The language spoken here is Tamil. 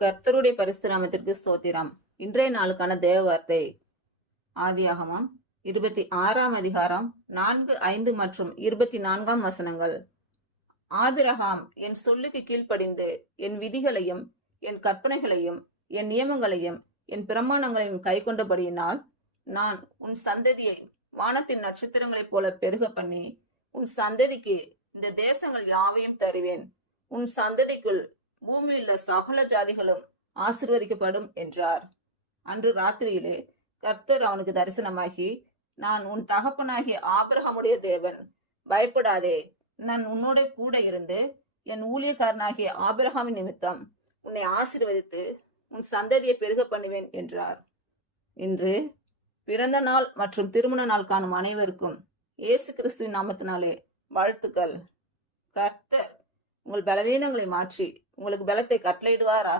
கர்த்தருடைய பரிசுத்த நாமத்திற்கு ஸ்தோத்திரம். இன்றைய நாளுக்கான தேவ வார்த்தை ஆதியாகமம் 26ஆம் அதிகாரம் 4, 5 மற்றும் 24ஆம் வசனங்கள். ஆபிரகாம் என் சொல்லுக்கு கீழ்ப்படிந்து என் விதிகளையும் என் கற்பனைகளையும் என் நியமங்களையும் என் பிரமாணங்களையும் கை கொண்டபடியினால் நான் உன் சந்ததியை வானத்தின் நட்சத்திரங்களைப் போல பெருக பண்ணி உன் சந்ததிக்கு இந்த தேசங்கள் யாவையும் தருவேன். உன் சந்ததிக்குள் பூமியிலுள்ள சகல ஜாதிகளும் ஆசீர்வதிக்கப்படும் என்றார். அன்று ராத்திரியிலே கர்த்தர் அவனுக்கு தரிசனமாகி, நான் உன் தகப்பனாகிய ஆபிரகாமுடைய தேவன், பயப்படாதே, நான் உன்னோட கூட இருந்து என் ஊழியக்காரனாகிய ஆபிரகாமின் நிமித்தம் உன்னை ஆசீர்வதித்து உன் சந்ததியை பெருக பண்ணுவேன் என்றார். இன்று பிறந்த நாள் மற்றும் திருமண நாள் காணும் அனைவருக்கும் இயேசு கிறிஸ்துவின் நாமத்தினாலே வாழ்த்துக்கள். கர்த்தர் உங்கள் பலவீனங்களை மாற்றி உங்களுக்கு பலத்தை கட்டளையிடுவாரா.